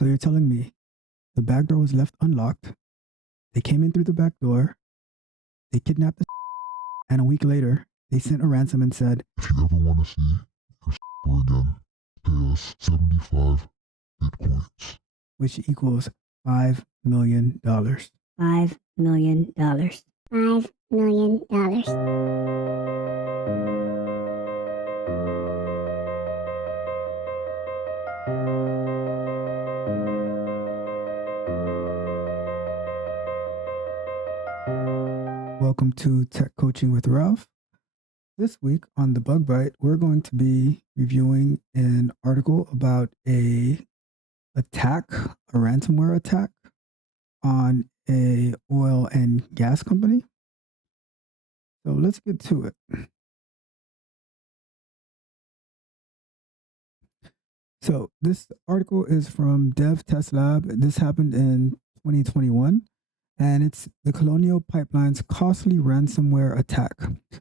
So you're telling me the back door was left unlocked, they came in through the back door, they kidnapped the and a week later, they sent a ransom and said, if you ever want to see your again, pay us 75 bitcoins. which equals $5 million. $5 million. $5 million. Welcome to Tech Coaching with Ralph. This week on the Bug Bite, we're going to be reviewing an article about a ransomware attack on a oil and gas company. So let's get to it. So this article is from Dev Test Lab. This happened in 2021, and it's the Colonial Pipeline's costly ransomware attack.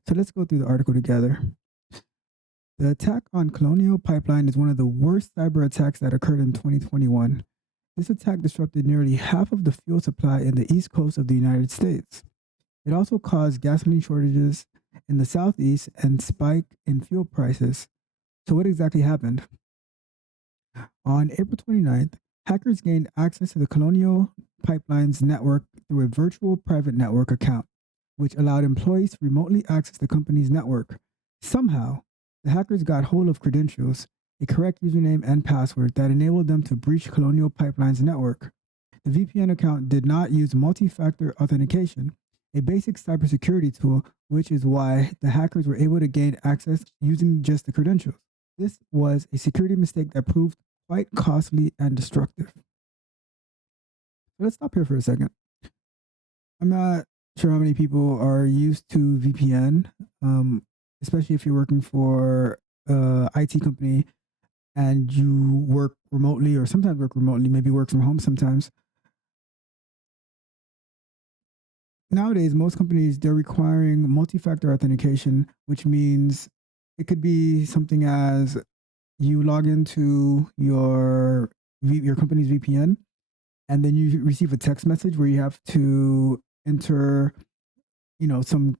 So let's go through the article together. The attack on Colonial Pipeline is one of the worst cyber attacks that occurred in 2021. This attack disrupted nearly half of the fuel supply in the east coast of the United States. It also caused gasoline shortages in the southeast and spike in fuel prices. So what exactly happened? On April 29th, hackers gained access to the Colonial Pipeline's network through a virtual private network account, which allowed employees to remotely access the company's network. Somehow, the hackers got hold of credentials, a correct username and password that enabled them to breach Colonial Pipeline's network. The VPN account did not use multi-factor authentication, a basic cybersecurity tool, which is why the hackers were able to gain access using just the credentials. This was a security mistake that proved quite costly and destructive. So let's stop here for a second. I'm not sure how many people are used to VPN, especially if you're working for an IT company and you work remotely or sometimes work remotely, maybe work from home sometimes. Nowadays, most companies, they're requiring multi-factor authentication, which means it could be something as you log into your company's VPN, and then you receive a text message where you have to enter, some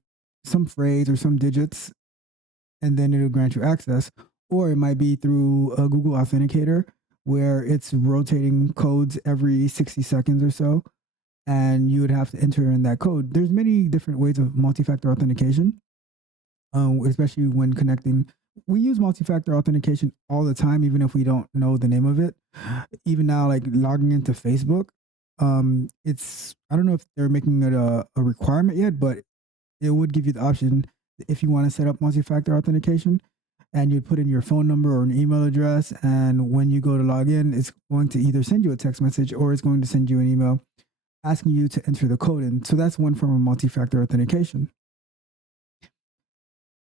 phrase or some digits, and then it'll grant you access. Or it might be through a Google Authenticator where it's rotating codes every 60 seconds or so, and you would have to enter in that code. There's many different ways of multi-factor authentication, especially when connecting. We use multi-factor authentication all the time, even if we don't know the name of it. Even now, like logging into Facebook, I don't know if they're making it a requirement yet, but it would give you the option if you want to set up multi-factor authentication, and you'd put in your phone number or an email address, and when you go to log in, it's going to either send you a text message or it's going to send you an email asking you to enter the code in. So that's one form of multi-factor authentication.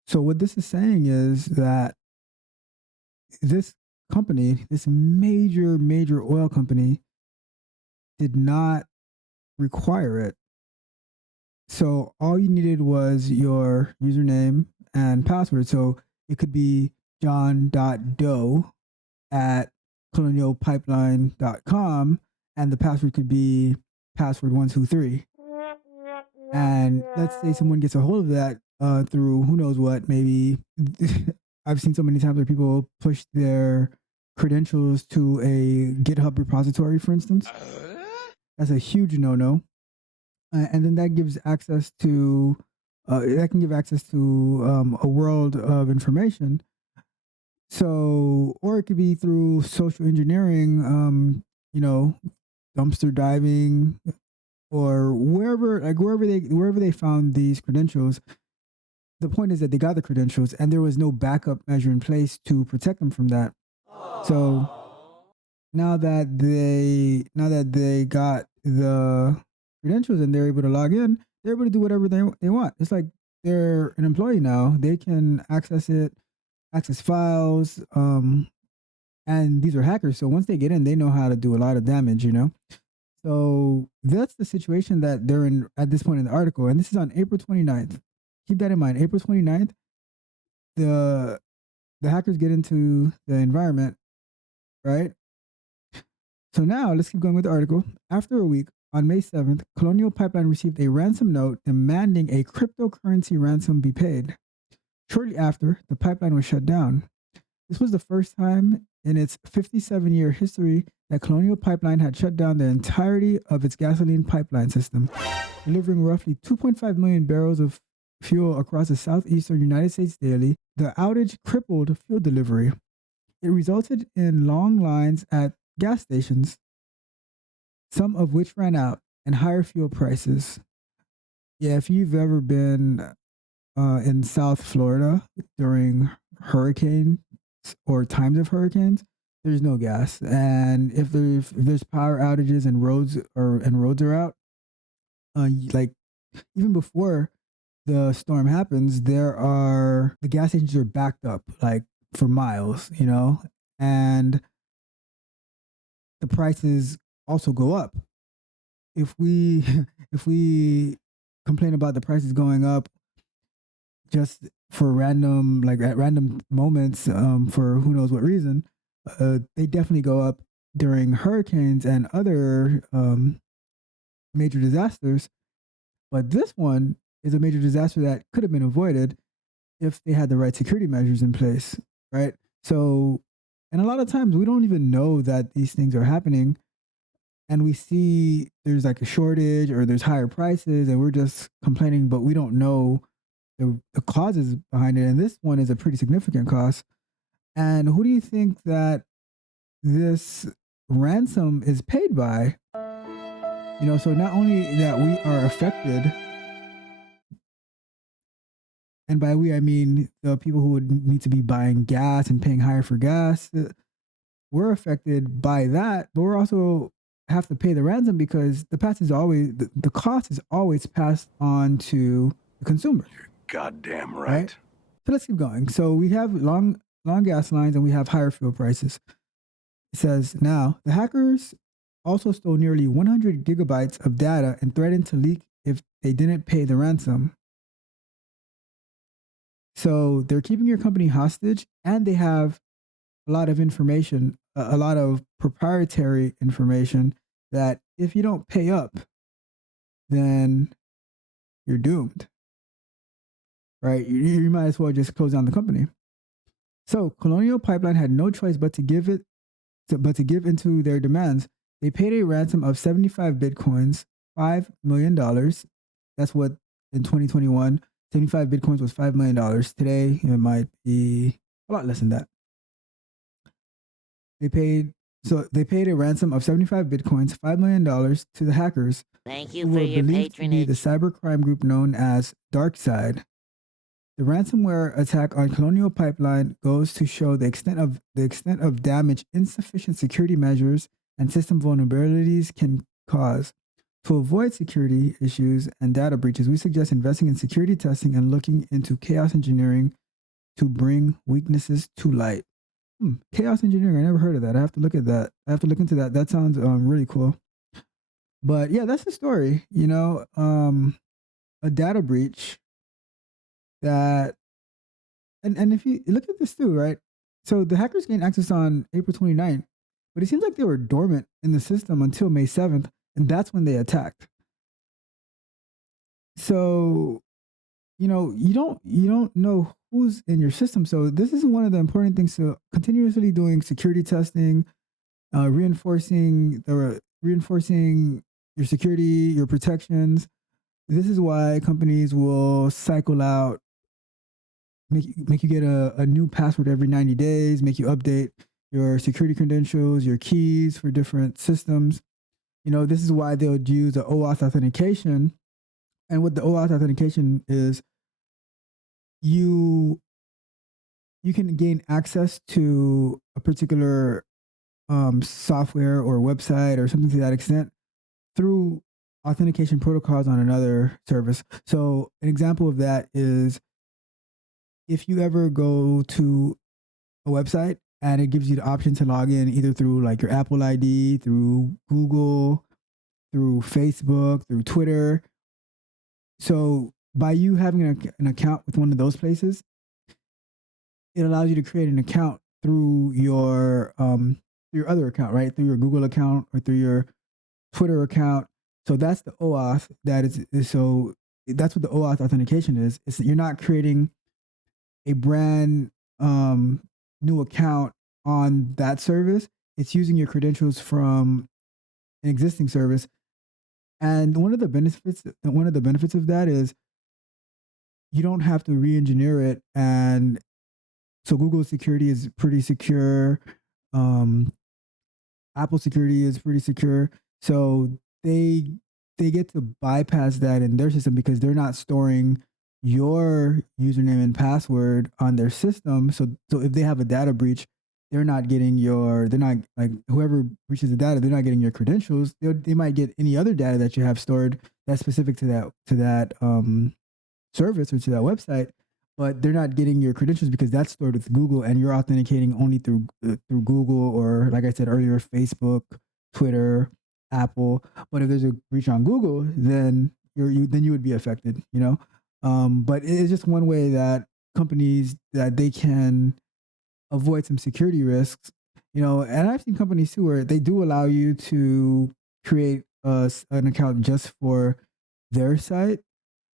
So what this is saying is that this company, this major oil company, did not require it. So all you needed was your username and password. So it could be john.doe at colonialpipeline.com, and the password could be password123. And let's say someone gets a hold of that through who knows what, maybe I've seen so many times where people push their credentials to a GitHub repository, for instance. That's a huge no-no. And then that gives access to, that can give access to a world of information. So, or it could be through social engineering, dumpster diving, or wherever they found these credentials. The point is that they got the credentials and there was no backup measure in place to protect them from that. So now that they got the credentials and they're able to log in, they're able to do whatever they want. It's like they're an employee now. They can access files, and these are hackers. So once they get in, they know how to do a lot of damage, So that's the situation that they're in at this point in the article. And this is on April 29th. Keep that in mind. April 29th, the hackers get into the environment, right? So now let's keep going with the article. After a week, on May 7th, Colonial Pipeline received a ransom note demanding a cryptocurrency ransom be paid. Shortly after, the pipeline was shut down. This was the first time in its 57-year history that Colonial Pipeline had shut down the entirety of its gasoline pipeline system, delivering roughly 2.5 million barrels of fuel across the southeastern United States daily. The outage crippled fuel delivery. It resulted in long lines at gas stations, some of which ran out, and higher fuel prices. Yeah, if you've ever been in South Florida during hurricanes or times of hurricanes, there's no gas, and if there's power outages and roads are out, like even before the storm happens, the gas stations are backed up like for miles, and the prices also go up. If we if we complain about the prices going up just for random, like at random moments, for who knows what reason, they definitely go up during hurricanes and other major disasters. But this one is a major disaster that could have been avoided if they had the right security measures in place, right? So, and a lot of times we don't even know that these things are happening, and we see there's like a shortage or there's higher prices, and we're just complaining, but we don't know the causes behind it. And this one is a pretty significant cost. And who do you think that this ransom is paid by? So not only that we are affected, and by we I mean the people who would need to be buying gas and paying higher for gas, we're affected by that, but we're also have to pay the ransom because the cost is always passed on to the consumer. You're goddamn right. So let's keep going. So we have long gas lines and we have higher fuel prices. It says now the hackers also stole nearly 100 gigabytes of data and threatened to leak if they didn't pay the ransom. So they're keeping your company hostage, and they have a lot of information, a lot of proprietary information that if you don't pay up, then you're doomed, right? You might as well just close down the company. So Colonial Pipeline had no choice but to give into their demands. They paid a ransom of 75 bitcoins, $5 million. That's what in 2021, 75 bitcoins was $5 million. Today, it might be a lot less than that. They paid a ransom of 75 bitcoins, $5 million to the hackers. Thank you who for were your believed to be the patronage. cybercrime group known as DarkSide. The ransomware attack on Colonial Pipeline goes to show the extent of damage insufficient security measures and system vulnerabilities can cause. To avoid security issues and data breaches, we suggest investing in security testing and looking into chaos engineering to bring weaknesses to light. Chaos engineering, I never heard of that. I have to look at that. I have to look into that. That sounds really cool. But yeah, that's the story. A data breach that, and if you look at this too, right? So the hackers gained access on April 29th, but it seems like they were dormant in the system until May 7th, and that's when they attacked. So, you don't know who's in your system. So this is one of the important things to continuously doing security testing, reinforcing your security, your protections. This is why companies will cycle out, make you get a new password every 90 days, make you update your security credentials, your keys for different systems. This is why they'll use the OAuth authentication. And what the OAuth authentication is, you can gain access to a particular software or website or something to that extent through authentication protocols on another service. So an example of that is if you ever go to a website and it gives you the option to log in either through like your Apple ID, through Google, through Facebook, through Twitter. So by you having an account with one of those places, it allows you to create an account through your through your other account, right? Through your Google account or through your Twitter account. So that's the OAuth. So that's what the OAuth authentication is. It's that you're not creating a brand new account on that service. It's using your credentials from an existing service. And one of the benefits of that is you don't have to re-engineer it. And so Google security is pretty secure. Apple security is pretty secure. So they get to bypass that in their system because they're not storing your username and password on their system. So if they have a data breach, they're not like whoever breaches the data, they're not getting your credentials. They might get any other data that you have stored that's specific to that service or to that website, but they're not getting your credentials because that's stored with Google and you're authenticating only through Google or, like I said earlier, Facebook, Twitter, Apple. But if there's a breach on Google, then you would be affected, you know? But it's just one way that companies that they can avoid some security risks, you know, and I've seen companies too where they do allow you to create an account just for their site.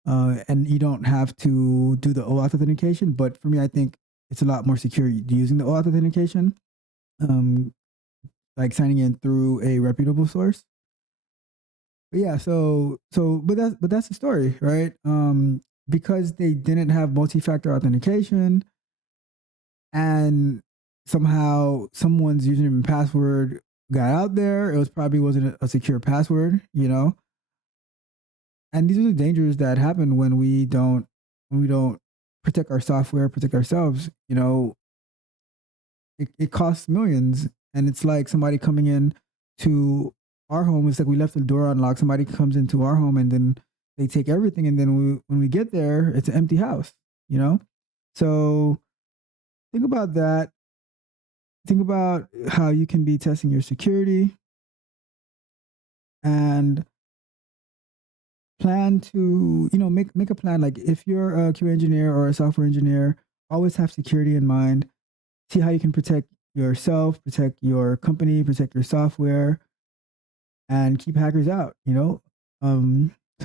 And you don't have to do the OAuth authentication. But for me, I think it's a lot more secure using the OAuth authentication, like signing in through a reputable source. But yeah, but that's the story, right? Because they didn't have multi-factor authentication, and somehow someone's username and password got out there. It wasn't a secure password, you know. And these are the dangers that happen when we don't protect our software, protect ourselves. You know, it costs millions, and it's like somebody coming in to our home. It's like we left the door unlocked. Somebody comes into our home, and then they take everything, and then when we get there, it's an empty house. You know, so think about that. Think about how you can be testing your security, and plan to, make a plan. Like if you're a QA engineer or a software engineer, always have security in mind. See how you can protect yourself, protect your company, protect your software, and keep hackers out, So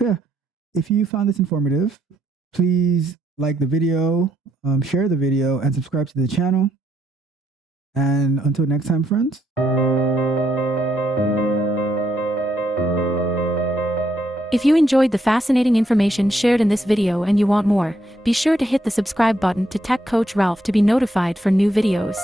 yeah, if you found this informative, please like the video, share the video, and subscribe to the channel. And until next time, friends. If you enjoyed the fascinating information shared in this video and you want more, be sure to hit the subscribe button to Tech Coach Ralph to be notified for new videos.